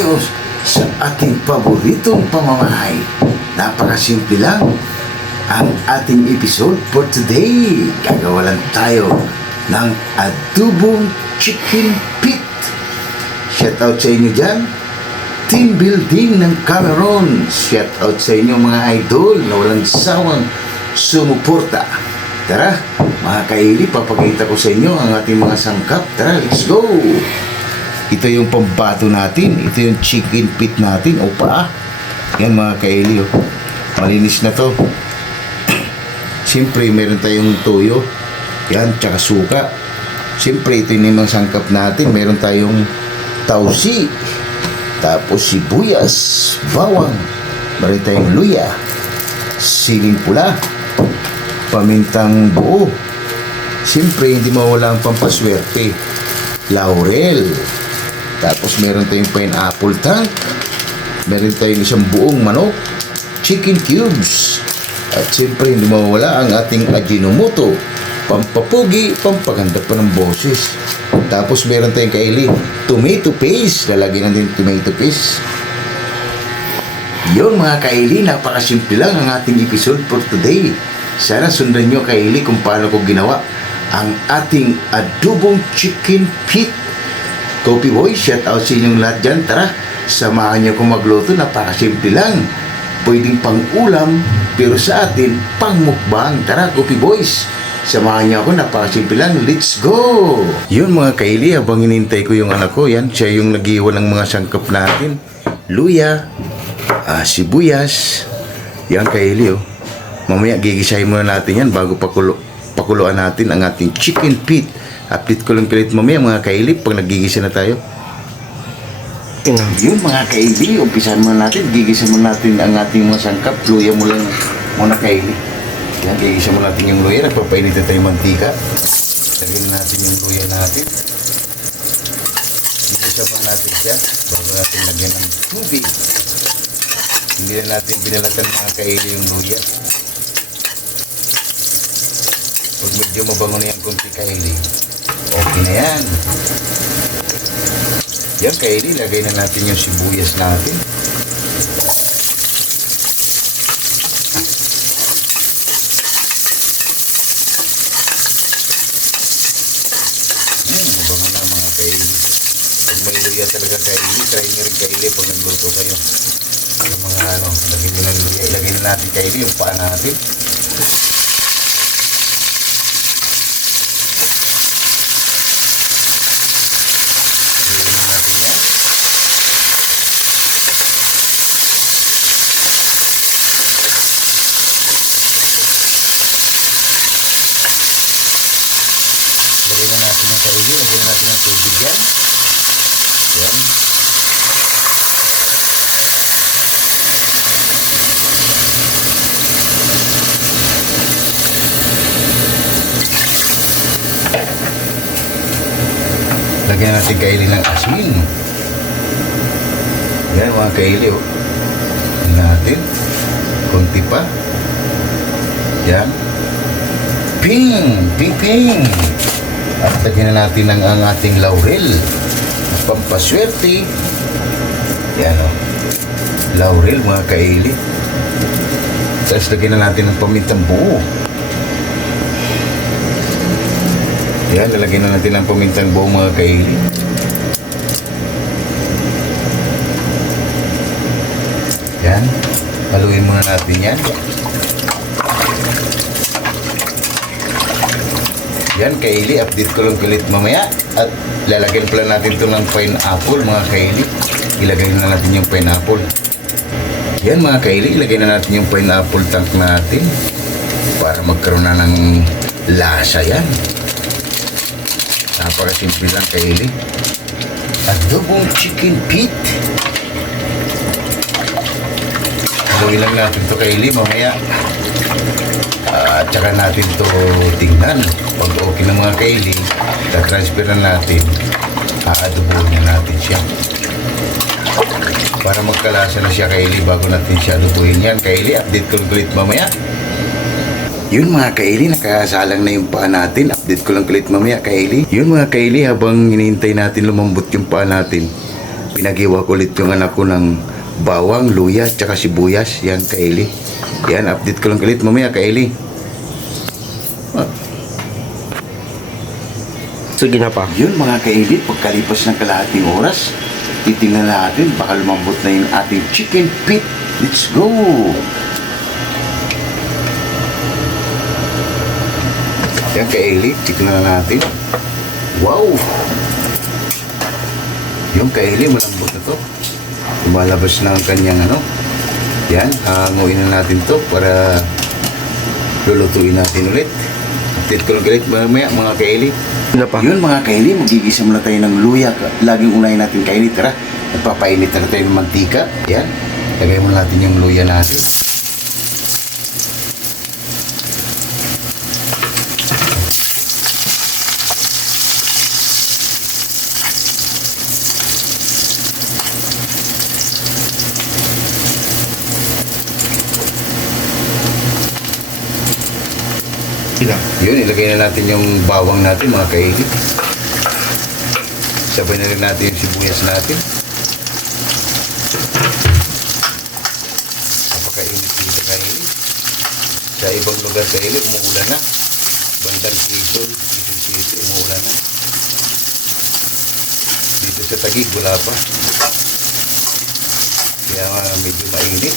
tayo sa ating paboritong pamamahay. Napakasimple lang ang ating episode for today. Gagawa lang tayo ng adobong chicken pit. Shout out sa inyo dyan. Team building ng Cameron. Shout out sa inyo mga idol na walang sawang sumuporta. Tara, mga kaili, papakita ko sa inyo ang ating mga sangkap. Tara, let's go! Ito yung pambato natin. Ito yung chicken pit natin. O paa. Yan mga kaili. Oh. Malinis na to. Siyempre, meron tayong toyo. Yan, tsaka suka. Siyempre, ito yung mga sangkap natin. Meron tayong tausi. Tapos sibuyas, bawang. Meron tayong luya. Siling pula. Pamintang buo. Siyempre, hindi mawala ang pampaswerte. Laurel. Tapos meron tayong pineapple tank. Meron tayong isang buong manok. Chicken cubes. At siyempre, hindi mawala ang ating Ajinomoto. Pampapugi, pampaganda pa ng boses. Tapos meron tayong kaili, tomato paste. Lalagyan natin tomato paste. Yun mga kaili, napakasimple lang ang ating episode for today. Sana sundan nyo kaili kung paano ko ginawa ang ating adobong chicken pit. Coffee Boy, shout out sa inyong lahat dyan. Tara, samahan nyo kung magluto. Napakasimple lang. Pwedeng pang ulam, pero sa atin, pang mukbang. Tara, Coffee Boys, samahan niyo ako. Napakasimple lang. Let's go! Yun mga kaili, habang inintay ko yung anak ko, yan, siya yung nag-iwan ng mga sangkap natin. Luya, sibuyas, yan kaili, oh. Mamaya gigisahin muna natin yan bago pakuluan natin ang ating chicken pit. Update ko lang kalit mamaya mga kaili pag nagigisa na tayo. Yun mga kaili, umpisan muna natin. Gigisa muna natin ang ating mga sangkap. Luya mo lang muna kaili. Yan, gigisa muna natin yung luya. Nagpapainit na tayo mantika. Lagyan natin yung luya natin. Gigisa muna natin siya bago natin lagyan ng tubig. Hindi na natin binalatan mga kaili yung luya. Pag medyo mabango na yan kunti kaili, okay na yan. Yan kaili, lagay na natin yung sibuyas natin. Mabango na mga kaili. Pag may luya talaga kaili, try nyo rin kaili pag nagluto kayo. Yung mga lagay nyo ng luya, ilagay na natin kaili yung paa natin. Lagyan natin kaili ng asin. Yan mga kaili, oh. Lagyan natin. Kunti pa. Yan. Ping! Ping! Ping! At lagyan na natin ang ating laurel. Pampaswerte. Yan, oh. Laurel mga kaili. Tapos lagyan na natin ng pamintang buo. Yan, lalagyan na natin ang pamintang buo mga kaili. Yan, haluin muna natin yan. Yan kaili, update ko lang ulit mamaya. At lalagyan pala natin ito ng pineapple mga kaili. Ilagay na natin yung pineapple. Yan mga kaili, ilagay na natin yung pineapple tank natin para magkaroon na ng lasa yan. Napakasimple lang kaili. Adobong chicken pit. Haluin lang natin ito kaili mamaya. At saka natin ito tingnan. Pag okay na mga kaili, tatransfer na natin. Aadobohin na natin siya. Para magkalasa na siya kaili bago natin siya adobohin. Yan kaili, update ko ulit mamaya. Yun mga kaili, nakasalang na yung paa natin. Update ko lang ulit mamaya kaili. Yun mga kaili, habang hinihintay natin lumambot yung paa natin, Pinagiwa ko ulit yung anak ko ng bawang, luya, tsaka sibuyas. Yan, Kaeli. Yan, update ko lang ulit mamaya, Kaeli. Sige na pa. Yun mga Kaeli, pagkalipas ng kalahating oras, titingnan natin, baka lumambot na yung ating chicken feet. Let's go! Yan, Kaeli, tignan na natin. Wow! Yung Kaeli, malambot na to. Lumalabas na ang kanyang ano. Yan, hanguin na natin to para lulutuin natin ulit. Update ko lang ulit mamaya mga Kaeli. Na pa. Yun mga Kaeli, magigisa muna tayo ng luya. Laging unahin natin Kaeli. Tara, nagpapainit na tayo ng mantika. Yan, lagay muna natin yung luya natin. Yun, ilagay na natin yung bawang natin mga Kaeli. Sabay na rin natin yung sibuyas natin. Napakainit dito Kaeli. Sa ibang lugar Kaeli, umuulan na. Bandang Quezon, City, umuulan na. Dito sa Taguig, wala pa. Kaya medyo mainit.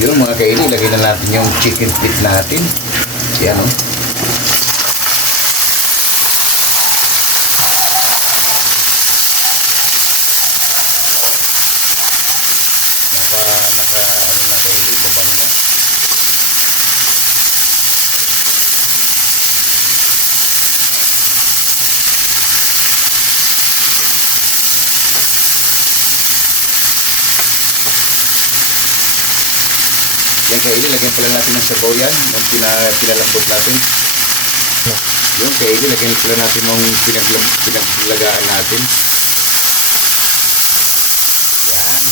Yun mga Kaeli, lagay na natin yung chicken feet natin. Yan o. Ano na Kaeli, mabango na. Yan Kaeli, lagyan pala natin ng sabaw yan. Yung pinalambot natin. Yung Kaeli, lagyan pala natin yung pinaglagaan natin. Yan.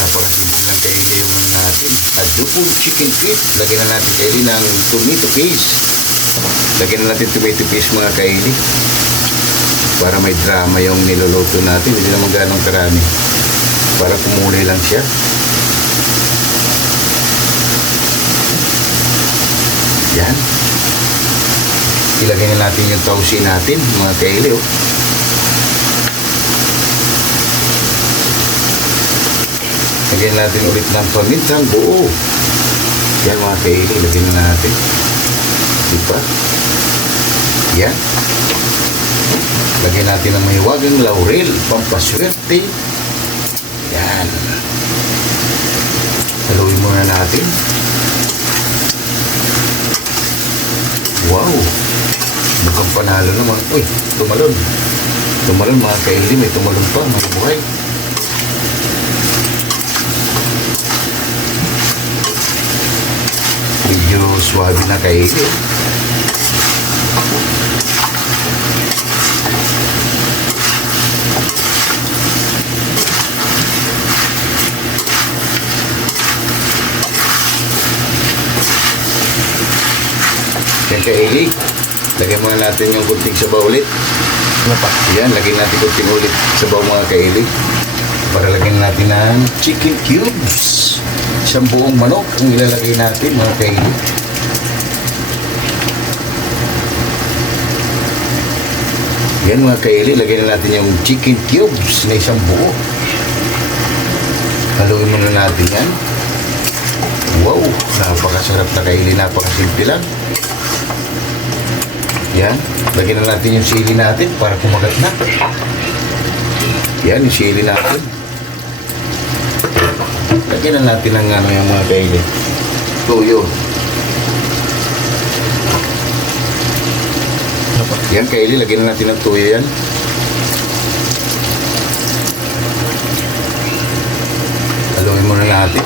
Napakasimple ng Kaeli yung ano natin. Adobong chicken feet. Lagyan na natin Kaeli ng tomato paste. Lagyan na natin tomato paste mga Kaeli. Para may drama yung niluluto natin. Hindi naman ganong karami. Para pumulay lang siya. Yan. Ilagay na natin yung tausi natin, mga Kaeli. Oh. Lagyan natin ulit ng pamintang buo. Yan mga Kaeli, lagyan na natin. Diba? Yan. Lagyan natin ng mahiwagang laurel, pampaswerte. Yan. Haluin muna natin. Wow. Mukhang panalo naman. Uy, tumalon. Tumalon mga Kaeli. May tumalon pa. Mga buhay. Medyo swabe na Kaeli. Yan Kaeli, lagyan muna natin yung kunting sabaw ulit. Ano pa? Yan, lagyan natin kunting ulit sabaw mga Kaeli. Para lagyan natin ng chicken cubes. Isang buong manok ang ilalagay natin mga Kaeli. Yan mga Kaeli, lagyan na natin yung chicken cubes na isang buo. Haluin muna natin yan. Wow, napakasarap na Kaeli, napakasimple lang. Yan, lagyan na natin yung sili natin para kumagat na. Yan, yung sili natin. Lagyan na natin ng ano yung mga Kaeli. Tuyo. Yan Kaeli, lagyan na natin ng tuyo yan. Haluin muna natin.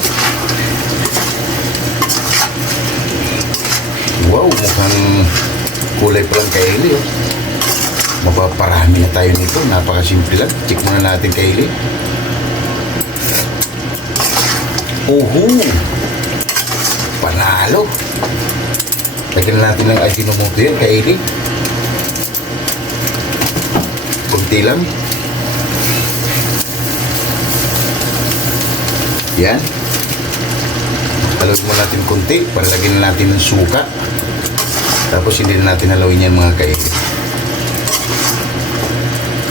Wow, mukhang kulay pa lang Kaeli. Oh. Mapaparami na tayo nito. Napakasimple lang. Check muna natin Kaeli. Oho! Panalo! Lagyan natin ng Ajinomoto yan, kaili. Kunti lang. Yan. Halawin mo natin kunti para lagyan natin ng suka. Tapos hindi na natin halawin yan mga kaili.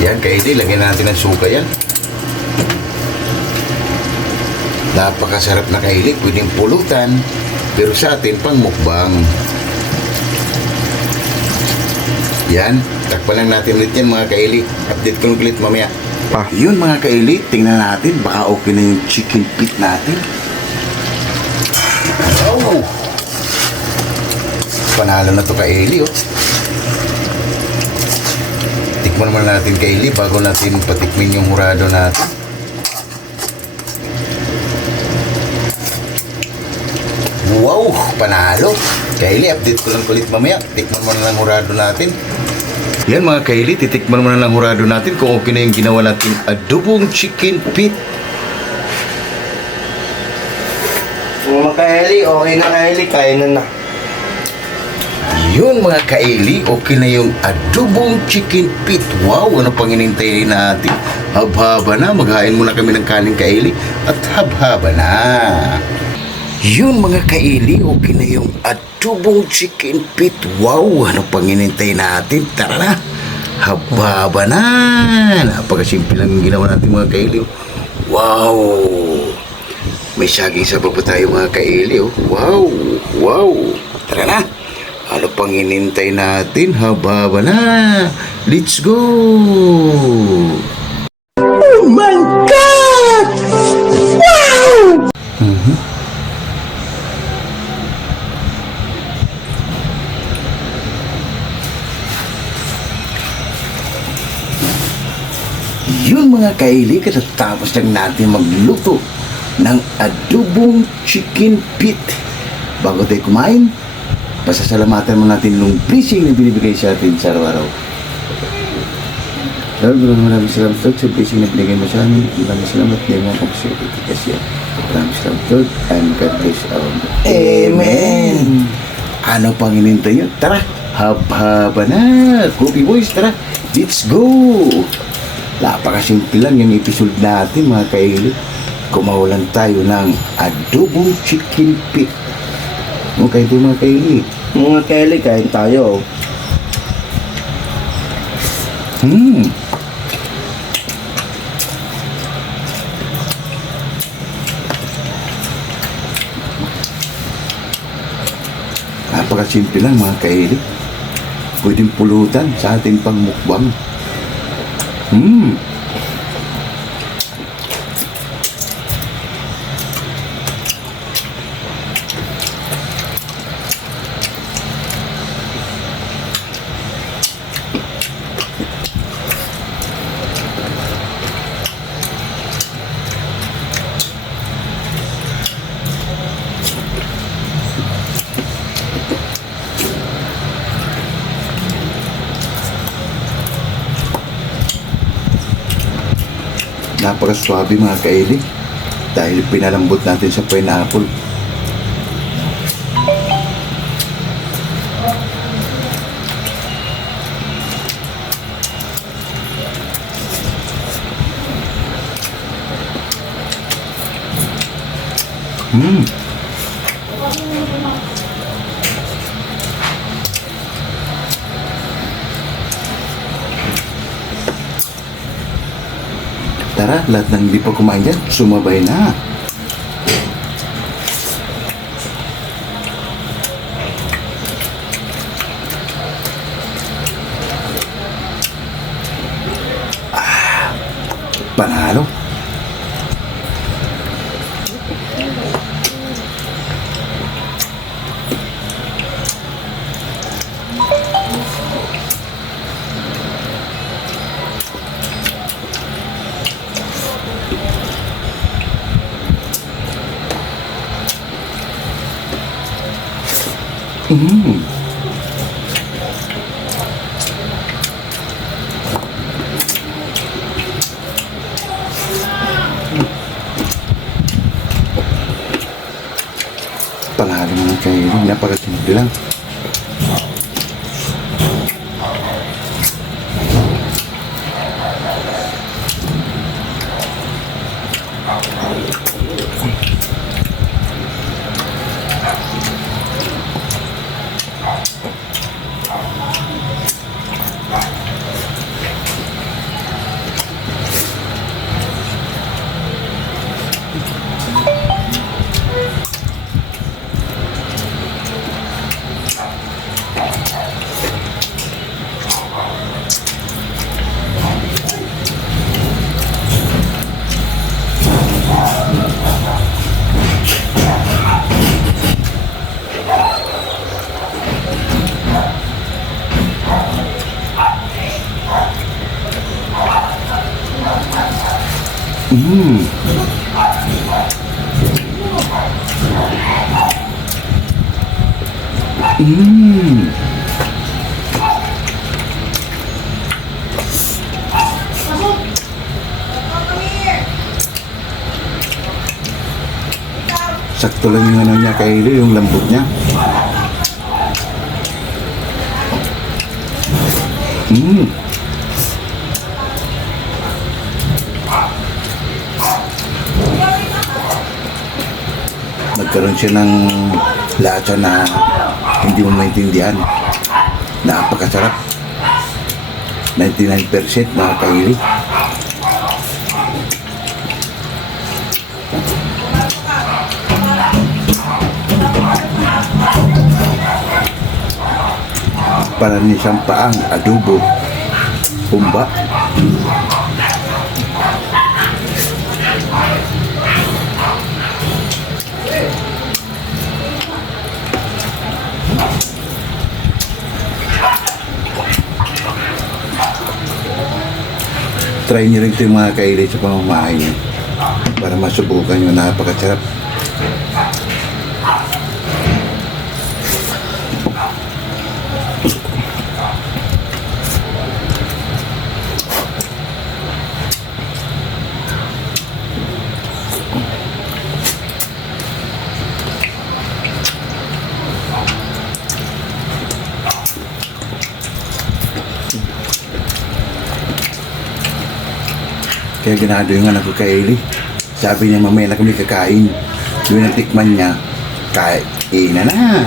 Yan kaili, lagyan natin ng suka yan. Napakasarap na kaili, pwedeng pulutan. Pero sa atin, pang mukbang. Yan, takpan lang natin ulit yan mga kaili. Update ko ulit mamaya. Pa. Yun mga kaili, tingnan natin. Baka okay na yung chicken feet natin. Oh! Panalo na to kaili, oh. Tikman naman natin kaili bago natin patikmin yung hurado natin. Wow! Panalo! Kaili, update ko lang ulit mamaya. Tikman mo na lang hurado natin. Yan mga kaili, titikman mo na lang hurado natin kung okay na yung ginawa natin adobong chicken feet. Mga kaeli, okay na kaeli, kainan na. Yun mga kaili, okay na yung adobong chicken feet. Wow, ano pang inintay natin? Habhaba na, maghain muna kami ng kanin kaili at habhaba na. Yun mga kaili, okay na yung adobong chicken feet. Wow, ano pang inintay natin? Tara na, habhaba na. Napakasimple lang yung ginawa natin mga kaili. Wow, may saging sa baba tayo mga kaili. Wow, wow. Tara na. Ano pang inintay natin? Hababa na. Let's go! Oh my God! Wow! Yun mga kaili, katatapos lang natin magluto ng adobong chicken feet. Bago tayo kumain, pasasalamatan mo natin yung blessing na binibigay sa atin sa araw-araw. Lord, maraming salamat Lord sa blessing na binigay mo sa amin. Maraming salamat na yung mga kasi maraming salamat Lord and God bless our Amen. Ano pang inintay nyo? Tara, haba na. Kopi boys, tara. Let's go. Napakasimple lang yung episode natin mga kaili. Kumawalan tayo ng adobong chicken feet. Okay ito mga kaili. Mga kaeli, kain tayo. Napakasimple lang mga kaili. Pwedeng pulutan sa ating pangmukbang. Napakaswabe mga kaili dahil pinalambot natin sa pineapple. Tara, lahat ng hindi pa kumain dyan, sumabay na. Panalo. kahiling. Napakasimple lang. Sakto lang yung ano niya kaili, yung lambot niya. Nagkaroon siya ng lasa na hindi mo maintindihan. Napakasarap. 99% mga kaili. Para ni sampaang adobo humba. Try nyo rin ito yung mga kaili sa pamamahay nyo para masubukan nyo. Napakasarap. Kaya ginado yung anak ko kay Eli. Sabi niya mamaya na kami kakain. Yung natikman niya, kain na.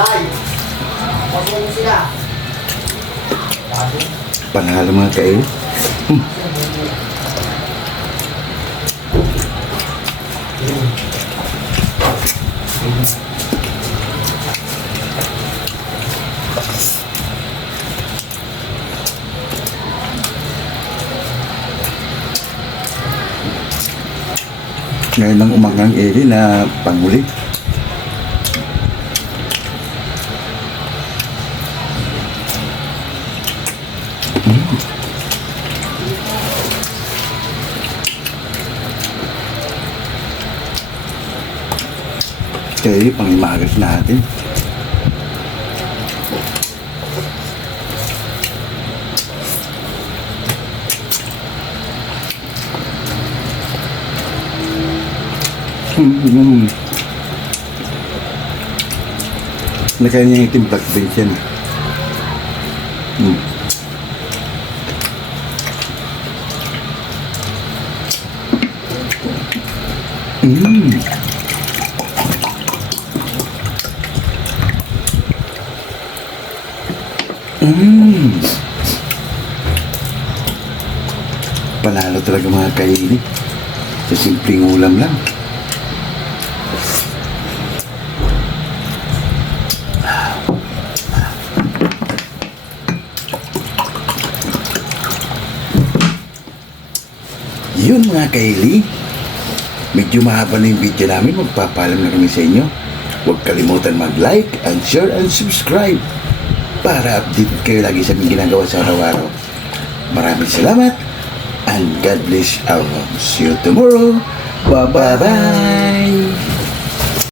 Tay! Pagod sila. Panalo mga kaili. Ngayon ang umagang Eli na panghuli. Kaya Eli, pangimagas natin. Nakain niya yung timplak din siya. Panalo talaga mga kaili. Sa simpleng ulam lang. Yun mga kaili. Medyo mahaba na yung video namin. Magpapaalam na kami sa inyo. Huwag kalimutan mag-like and share and subscribe para update kayo lagi sa aming ginagawa sa araw-araw. Maraming salamat and God bless our homes. See you tomorrow. Bye-bye.